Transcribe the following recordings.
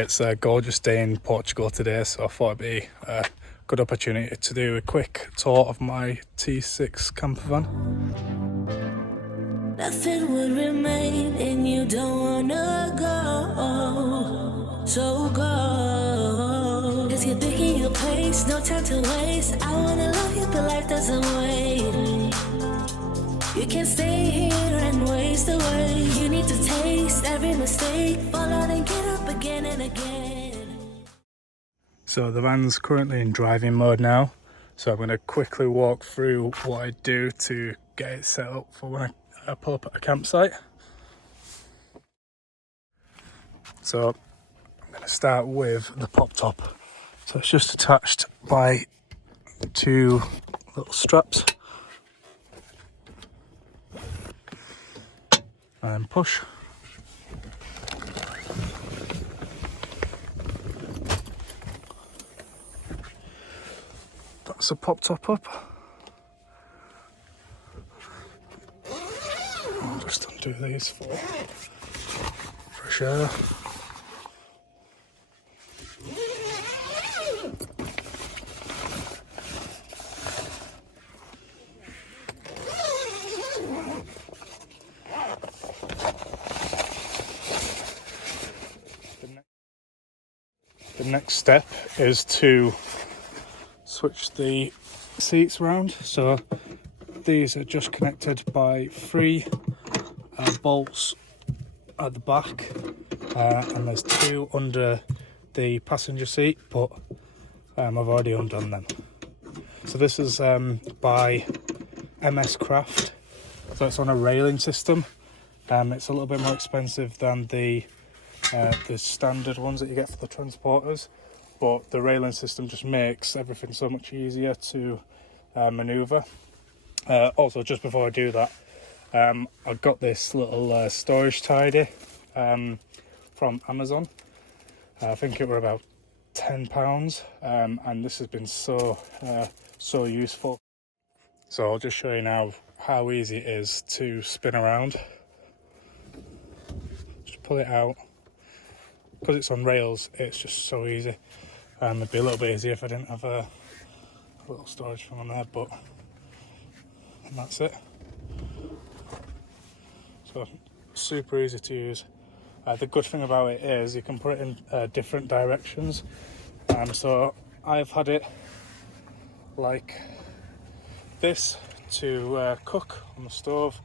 It's a gorgeous day in Portugal today, so I thought it'd be a good opportunity to do a quick tour of my T6 campervan. Nothing would remain and you don't wanna go, so go. Just get back in your place, no time to waste. I wanna love you, but life doesn't wait. You can't stay here and waste away. You need to taste every mistake, fall out and get up again and again. So the van's currently in driving mode now, so I'm going to quickly walk through what I do to get it set up for when I pull up at a campsite. So I'm going to start with the Poptop. So it's just attached by two little straps and push. That's a Poptop up. I'll just undo these for fresh air. The next step is to switch the seats around. So these are just connected by three bolts at the back, and there's two under the passenger seat, but I've already undone them. So this is by MS Craft, so it's on a railing system. It's a little bit more expensive than the standard ones that you get for the transporters, but the railing system just makes everything so much easier to maneuver. Also, just before I do that, I got this little storage tidy from Amazon. I think it were about £10, and this has been so useful. So I'll just show you now how easy it is to spin around. Just pull it out. Because it's on rails, it's just so easy. It'd be a little bit easier if I didn't have a little storage thing on there, and that's it. So super easy to use. The good thing about it is you can put it in different directions. So I've had it like this to cook on the stove.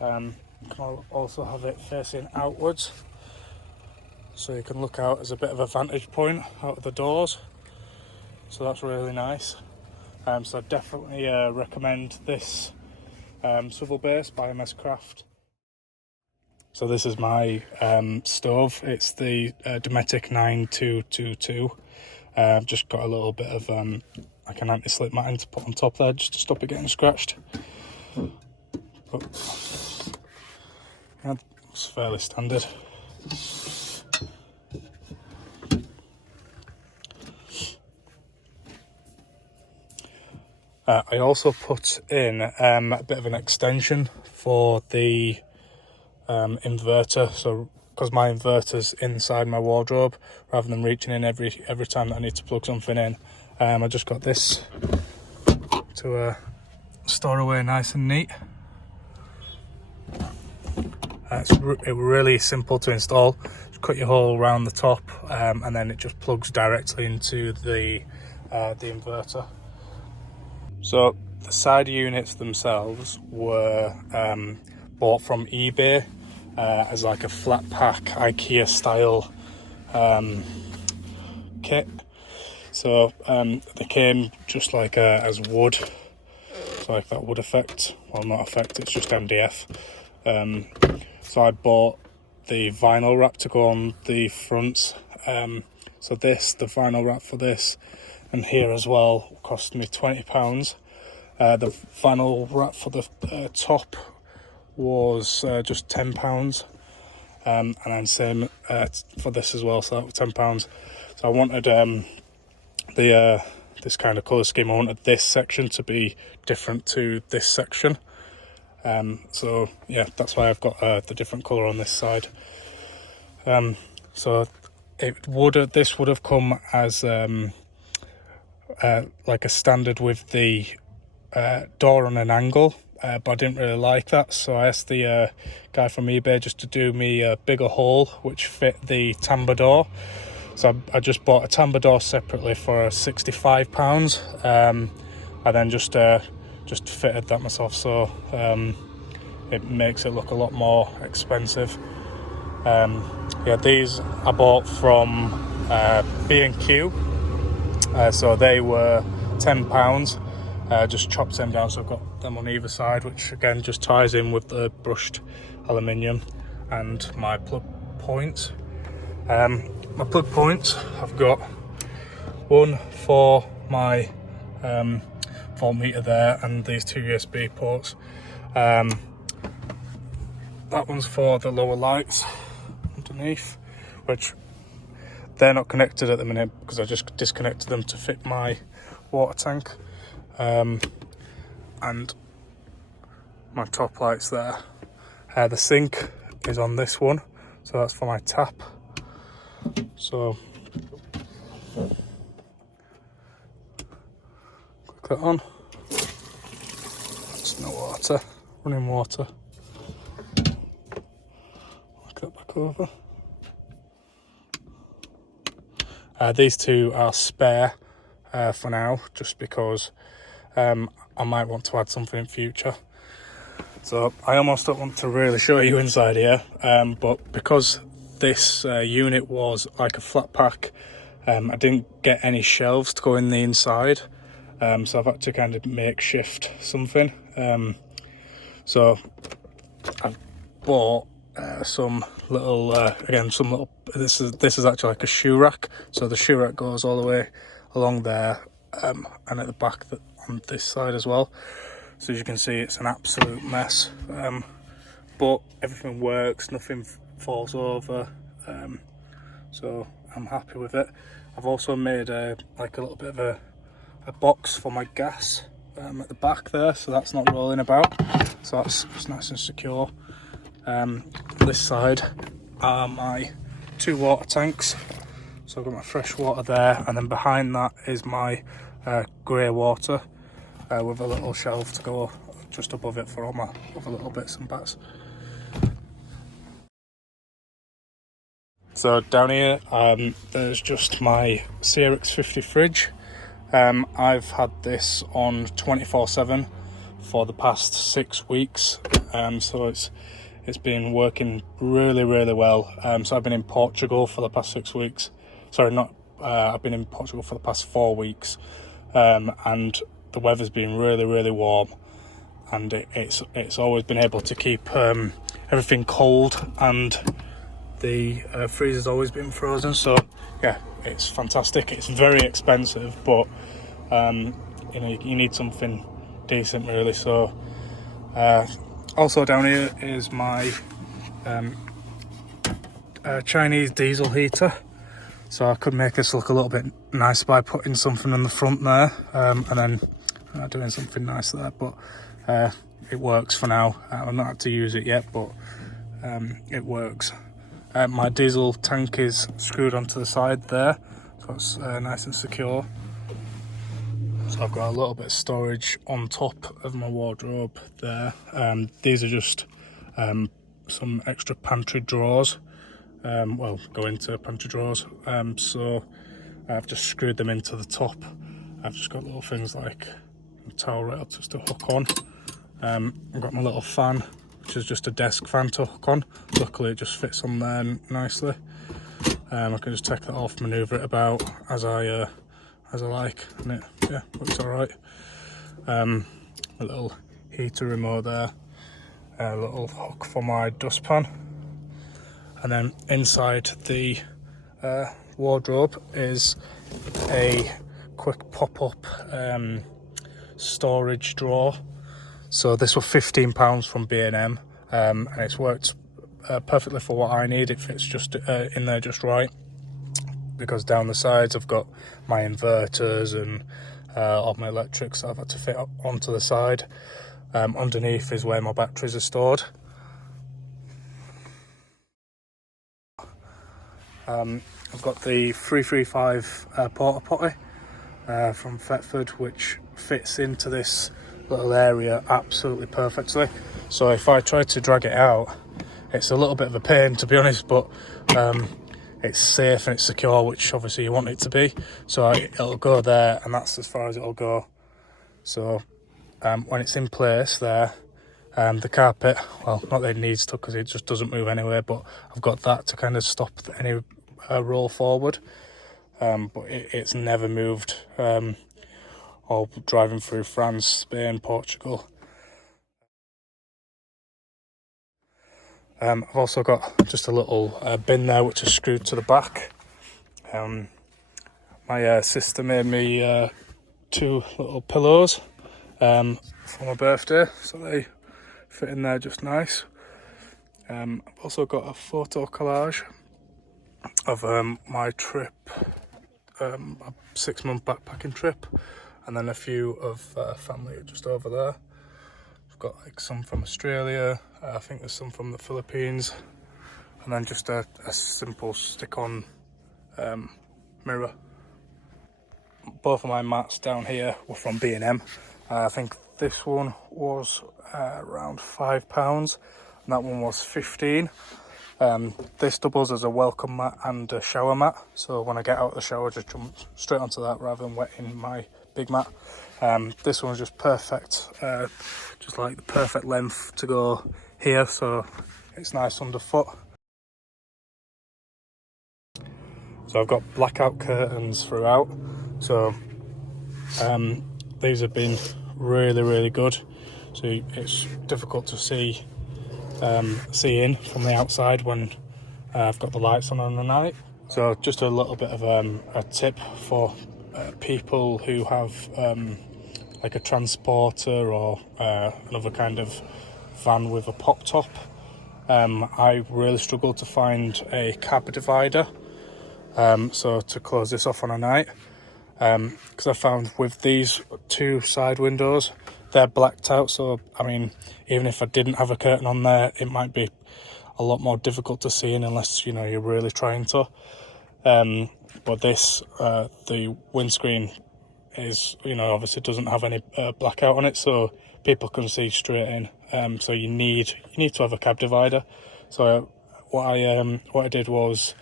You can also have it facing outwards, so you can look out as a bit of a vantage point out of the doors. So that's really nice. So I definitely recommend this swivel base by MS Craft. So this is my stove. It's the Dometic 9222. I've just got a little bit of like an anti-slip matting to put on top there just to stop it getting scratched. But yeah, it's fairly standard. I also put in a bit of an extension for the inverter, so because my inverter's inside my wardrobe, rather than reaching in every time that I need to plug something in, I just got this to store away nice and neat. It's really simple to install. Just cut your hole around the top, and then it just plugs directly into the inverter. So the side units themselves were bought from eBay as like a flat pack IKEA style kit. So they came just like as wood, so like that wood effect. Well, not effect, it's just MDF. So I bought the vinyl wrap to go on the fronts. So the vinyl wrap for this and here as well cost me £20. The vinyl wrap for the top was just £10, and then same for this as well, so that was £10. So I wanted this kind of colour scheme. I wanted this section to be different to this section, so yeah, that's why I've got the different colour on this side. So this would have come as like a standard with the door on an angle, but I didn't really like that, so I asked the guy from eBay just to do me a bigger hole which fit the tambour door. So I just bought a tambour door separately for £65. I then just fitted that myself, so it makes it look a lot more expensive. Yeah, these I bought from B&Q, so they were £10. Just chopped them down, so I've got them on either side, which again just ties in with the brushed aluminium and my plug points. My plug points, I've got one for my voltmeter there, and these two USB ports. That one's for the lower lights underneath, which they're not connected at the minute because I just disconnected them to fit my water tank. And my top lights there. The sink is on this one, so that's for my tap. So click that on. That's no water, running water. Lock that back over. These two are spare for now, just because I might want to add something in future. So I almost don't want to really show you inside here, but because this unit was like a flat pack, I didn't get any shelves to go in the inside, so I've had to kind of makeshift something. So I've bought some little this is actually like a shoe rack, so the shoe rack goes all the way along there, and at the back on this side as well. So as you can see, it's an absolute mess, but everything works, nothing falls over, so I'm happy with it. I've also made like a little bit of a box for my gas at the back there, so that's not rolling about, so that's nice and secure. This side are my two water tanks, so I've got my fresh water there, and then behind that is my grey water, with a little shelf to go just above it for all my other little bits and bats. So down here, there's just my CRX50 fridge. I've had this on 24/7 for the past 6 weeks, so it's been working really well. So I've been in Portugal for the past 6 weeks. I've been in Portugal for the past 4 weeks, and the weather's been really warm, and it's always been able to keep everything cold, and the freezer's always been frozen. So yeah, it's fantastic. It's very expensive, but you need something decent really. So also down here is my Chinese diesel heater. So I could make this look a little bit nice by putting something on the front there, and then doing something nice there, but it works for now. I've not had to use it yet, but it works. My diesel tank is screwed onto the side there, so it's nice and secure. So I've got a little bit of storage on top of my wardrobe there. These are just some extra pantry drawers. Go into pantry drawers. So I've just screwed them into the top. I've just got little things like a towel rail just to hook on. I've got my little fan, which is just a desk fan to hook on. Luckily it just fits on there nicely. I can just take that off, manoeuvre it about as I like, and it looks alright. A little heater remote there, a little hook for my dustpan, and then inside the wardrobe is a quick pop-up storage drawer. So this was £15 from B&M, and it's worked perfectly for what I need. It fits just in there just right, because down the sides I've got my inverters and all my electrics that I've had to fit up onto the side. Underneath is where my batteries are stored. I've got the 335 porta potty from Thetford, which fits into this little area absolutely perfectly. So if I try to drag it out, it's a little bit of a pain, to be honest, but it's safe and it's secure, which obviously you want it to be. So it'll go there, and that's as far as it'll go. So when it's in place there, the carpet, well, not that it needs to, because it just doesn't move anywhere, but I've got that to kind of stop any roll forward. But it's never moved, or driving through France, Spain, Portugal. I've also got just a little bin there which is screwed to the back. My sister made me 2 little pillows for my birthday, so they fit in there just nice. I've also got a photo collage of my trip, a 6-month backpacking trip, and then a few of family just over there. I've got like some from Australia, I think there's some from the Philippines, and then just a simple stick-on mirror. Both of my mats down here were from B&M. I think this one was around £5 and that one was 15. This doubles as a welcome mat and a shower mat, so when I get out of the shower just jump straight onto that rather than wetting my big mat. This one's just perfect, just like the perfect length to go here, so it's nice underfoot. So I've got blackout curtains throughout, so these have been really good, so it's difficult to see in from the outside when I've got the lights on the night. So just a little bit of a tip for people who have like a transporter or another kind of van with a pop top. I really struggle to find a cab divider, so to close this off on a night, because I found with these 2 side windows, they're blacked out, so I mean, even if I didn't have a curtain on there, it might be a lot more difficult to see in unless, you know, you're really trying to. But this, the windscreen is, you know, obviously doesn't have any blackout on it, so people can see straight in. So you need to have a cab divider. So what I did was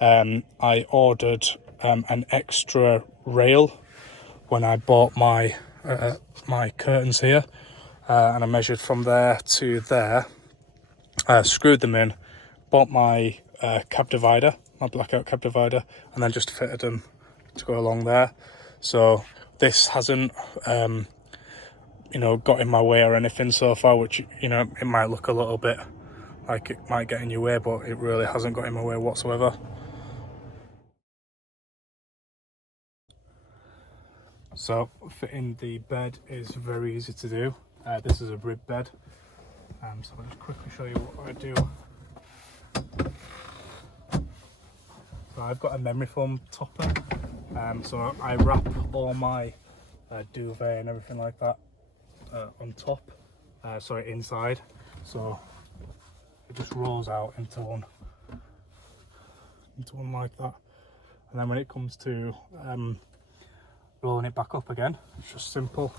I ordered an extra rail when I bought my my curtains here, and I measured from there to there, screwed them in, bought my cab divider, my blackout cab divider, and then just fitted them to go along there. So this hasn't you know, got in my way or anything so far, which, you know, it might look a little bit like it might get in your way, but it really hasn't got in my way whatsoever. So fitting the bed is very easy to do. This is a rib bed, so I'll just quickly show you what I do. So I've got a memory foam topper, so I wrap all my duvet and everything like that on top, sorry, inside, so it just rolls out into one like that, and then when it comes to rolling it back up again, it's just simple,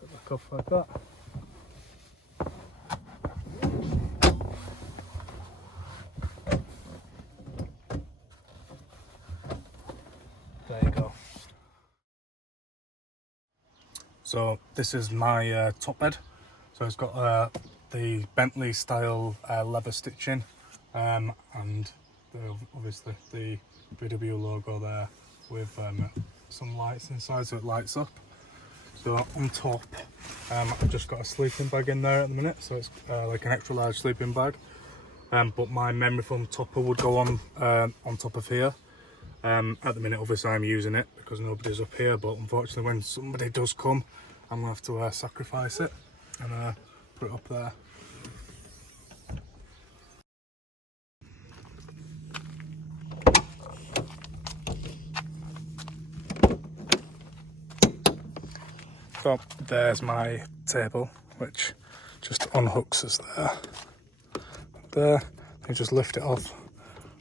put it back up like that. There you go. So this is my top bed. So it's got the Bentley style leather stitching, and obviously the VW logo there with some lights inside, so it lights up. So on top, I've just got a sleeping bag in there at the minute, so it's like an extra large sleeping bag. But my memory foam topper would go on top of here. At the minute, obviously, I'm using it because nobody's up here, but unfortunately, when somebody does come, I'm gonna have to sacrifice it and put it up there. So there's my table, which just unhooks us there. You just lift it off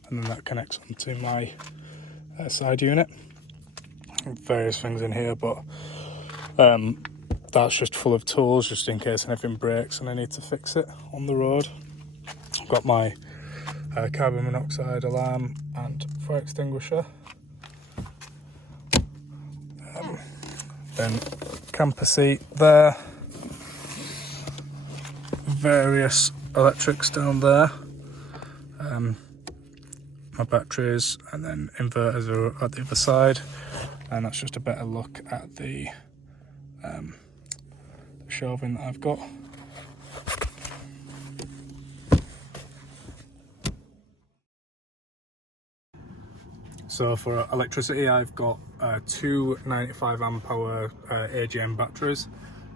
and then that connects onto my side unit. Various things in here, but that's just full of tools just in case anything breaks and I need to fix it on the road. I've got my carbon monoxide alarm and fire extinguisher. Then camper seat there. Various electrics down there. My batteries, and then inverters are at the other side. And that's just a better look at the shelving that I've got. So for electricity, I've got two 95 amp hour AGM batteries.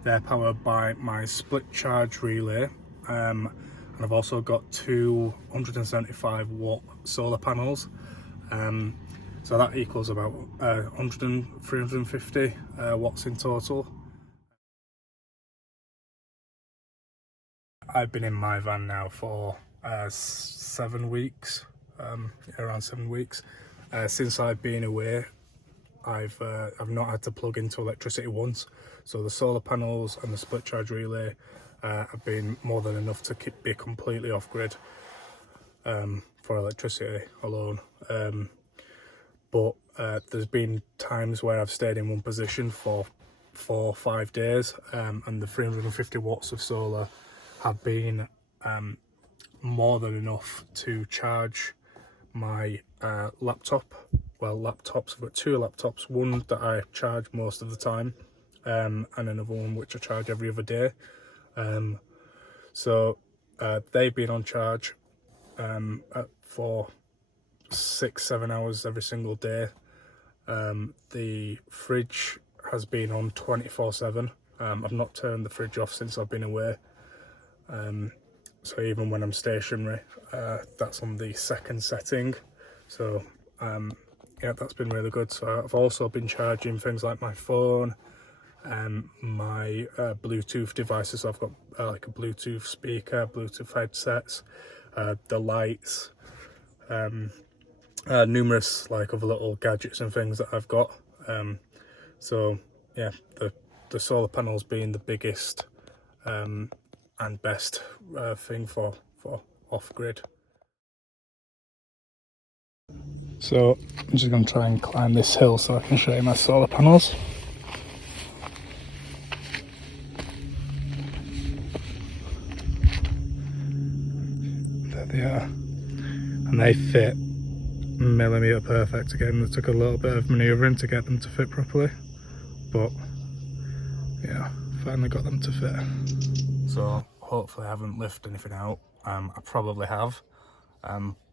They're powered by my split charge relay, and I've also got two 175 watt solar panels. So that equals about 350 watts in total. I've been in my van now for 7 weeks, around 7 weeks. Since I've been away, I've not had to plug into electricity once. So the solar panels and the split charge relay have been more than enough to be completely off grid for electricity alone. But there's been times where I've stayed in one position for 4 or 5 days, and the 350 watts of solar have been more than enough to charge my laptop. Well, laptops, I've got 2 laptops, one that I charge most of the time, and another one which I charge every other day. So they've been on charge for 6-7 hours every single day. The fridge has been on 24/7. I've not turned the fridge off since I've been away. So even when I'm stationary, that's on the second setting. So yeah, that's been really good. So I've also been charging things like my phone and my Bluetooth devices. So I've got like a Bluetooth speaker, Bluetooth headsets, the lights, numerous like other little gadgets and things that I've got. So yeah, the solar panels being the biggest and best thing for off-grid. So I'm just going to try and climb this hill so I can show you my solar panels. There they are, and they fit millimetre perfect. Again, it took a little bit of manoeuvring to get them to fit properly, but yeah, finally got them to fit. So hopefully I haven't lifted anything out. I probably have,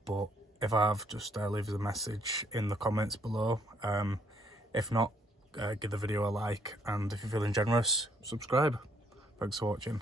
but if I have, just leave us a message in the comments below. If not, give the video a like, and if you're feeling generous, subscribe. Thanks for watching.